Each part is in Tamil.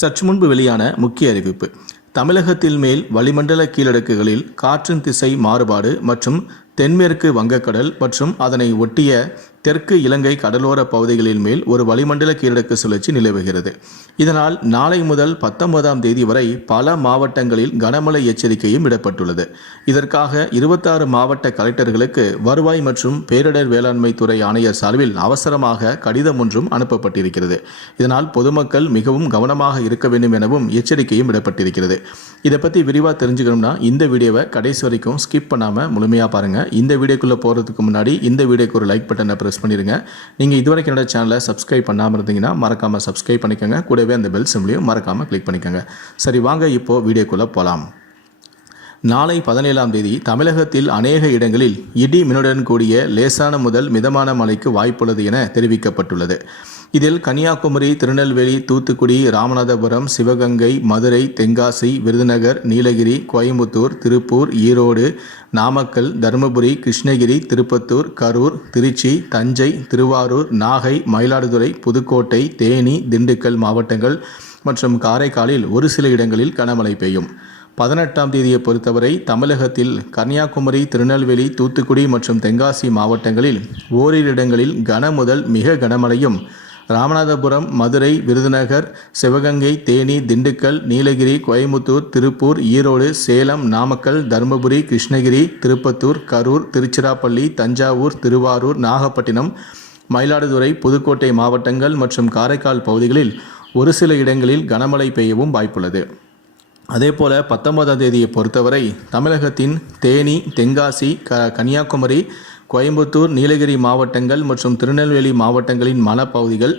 சற்று முன்பு வெளியான முக்கிய அறிவிப்பு. தமிழகத்தில் மேல் வளிமண்டல கீழடுக்குகளில் காற்றின் திசை மாறுபாடு மற்றும் தென்மேற்கு வங்கக்கடல் மற்றும் அதனை ஒட்டிய தெற்கு இலங்கை கடலோர பகுதிகளின் மேல் ஒரு வளிமண்டல கீழடுக்கு சுழற்சி நிலவுகிறது. இதனால் நாளை முதல் பத்தொன்பதாம் தேதி வரை பல மாவட்டங்களில் கனமழை எச்சரிக்கையும் இடப்பட்டுள்ளது. இதற்காக இருபத்தாறு மாவட்ட கலெக்டர்களுக்கு வருவாய் மற்றும் பேரிடர் வேளாண்மை துறை ஆணையர் சார்பில் அவசரமாக கடிதம் ஒன்றும் அனுப்பப்பட்டிருக்கிறது. இதனால் பொதுமக்கள் மிகவும் கவனமாக இருக்க வேண்டும் எனவும் எச்சரிக்கையும் இடப்பட்டிருக்கிறது. இதை பற்றி விரிவாக தெரிஞ்சுக்கணும்னா இந்த வீடியோவை கடைசி வரைக்கும் ஸ்கிப் பண்ணாமல் முழுமையாக பாருங்கள் இந்த வீடியோக்குள்ளே போகிறதுக்கு முன்னாடி இந்த வீடியோக்கு ஒரு லைக் பட்டனை ப்ரெஸ் பண்ணிடுங்க நீங்கள் இதுவரைக்கும் என்னோட சேனலை சப்ஸ்கிரைப் பண்ணாமல் இருந்தீங்கன்னா மறக்காமல் சப்ஸ்கிரைப் பண்ணிக்கோங்க. கூடவே அந்த பெல் சிம்லையும் மறக்காமல் கிளிக் பண்ணிக்கோங்க. சரி வாங்க இப்போது வீடியோக்குள்ளே போகலாம் நாளை பதினேழாம் தேதி தமிழகத்தில் அநேக இடங்களில் இடி மின்னுடன் கூடிய லேசான முதல் மிதமான மழைக்கு வாய்ப்புள்ளது என தெரிவிக்கப்பட்டுள்ளது. இதில் கன்னியாகுமரி திருநெல்வேலி தூத்துக்குடி ராமநாதபுரம் சிவகங்கை மதுரை தென்காசி விருதுநகர் நீலகிரி கோயம்புத்தூர் திருப்பூர் ஈரோடு நாமக்கல் தருமபுரி கிருஷ்ணகிரி திருப்பத்தூர் கரூர் திருச்சி தஞ்சை திருவாரூர் நாகை மயிலாடுதுறை புதுக்கோட்டை தேனி திண்டுக்கல் மாவட்டங்கள் மற்றும் காரைக்காலில் ஒரு சில இடங்களில் கனமழை பெய்யும். பதினெட்டாம் தேதியை பொறுத்தவரை தமிழகத்தில் கன்னியாகுமரி திருநெல்வேலி தூத்துக்குடி மற்றும் தென்காசி மாவட்டங்களில் ஓரிரு இடங்களில் கன முதல் மிக கனமழையும் ராமநாதபுரம் மதுரை விருதுநகர் சிவகங்கை தேனி திண்டுக்கல் நீலகிரி கோயம்புத்தூர் திருப்பூர் ஈரோடு சேலம் நாமக்கல் தருமபுரி கிருஷ்ணகிரி திருப்பத்தூர் கரூர் திருச்சிராப்பள்ளி தஞ்சாவூர் திருவாரூர் நாகப்பட்டினம் மயிலாடுதுறை புதுக்கோட்டை மாவட்டங்கள் மற்றும் காரைக்கால் பகுதிகளில் ஒரு சில இடங்களில் கனமழை பெய்யவும் வாய்ப்புள்ளது. அதேபோல பத்தொன்பதாம் தேதியை பொறுத்தவரை தமிழகத்தின் தேனி தென்காசி க கன்னியாகுமரி கோயம்புத்தூர் நீலகிரி மாவட்டங்கள் மற்றும் திருநெல்வேலி மாவட்டங்களின் மலைப்பகுதிகள்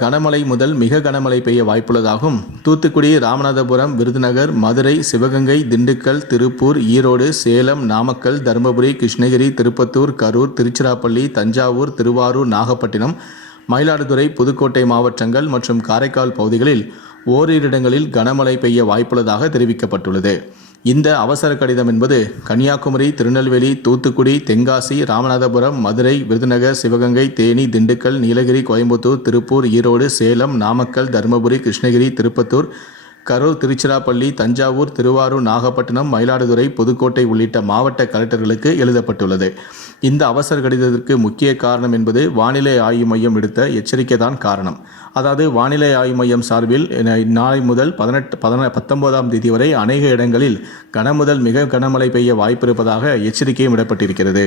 கனமழை முதல் மிக கனமழை பெய்ய வாய்ப்புள்ளதாகும். தூத்துக்குடி ராமநாதபுரம் விருதுநகர் மதுரை சிவகங்கை திண்டுக்கல் திருப்பூர் ஈரோடு சேலம் நாமக்கல் தருமபுரி கிருஷ்ணகிரி திருப்பத்தூர் கரூர் திருச்சிராப்பள்ளி தஞ்சாவூர் திருவாரூர் நாகப்பட்டினம் மயிலாடுதுறை புதுக்கோட்டை மாவட்டங்கள் மற்றும் காரைக்கால் பகுதிகளில் ஓரிரு இடங்களில் கனமழை பெய்ய வாய்ப்புள்ளதாக தெரிவிக்கப்பட்டுள்ளது. இந்த அவசர கடிதம் என்பது கன்னியாகுமரி திருநெல்வேலி தூத்துக்குடி தென்காசி ராமநாதபுரம் மதுரை விருதுநகர் சிவகங்கை தேனி திண்டுக்கல் நீலகிரி கோயம்புத்தூர் திருப்பூர் ஈரோடு சேலம் நாமக்கல் தருமபுரி கிருஷ்ணகிரி திருப்பத்தூர் கரூர் திருச்சிராப்பள்ளி தஞ்சாவூர் திருவாரூர் நாகப்பட்டினம் மயிலாடுதுறை புதுக்கோட்டை உள்ளிட்ட மாவட்ட கலெக்டர்களுக்கு எழுதப்பட்டுள்ளது. இந்த அவசர கடிதத்திற்கு முக்கிய காரணம் என்பது வானிலை ஆய்வு மையம் விடுத்த எச்சரிக்கை தான் காரணம். அதாவது வானிலை ஆய்வு மையம் சார்பில் நாளை முதல் பதினெட்டு பதின பத்தொன்பதாம் தேதி வரை அநேக இடங்களில் கனமுதல் மிக கனமழை பெய்ய வாய்ப்பிருப்பதாக எச்சரிக்கையும் விடப்பட்டிருக்கிறது.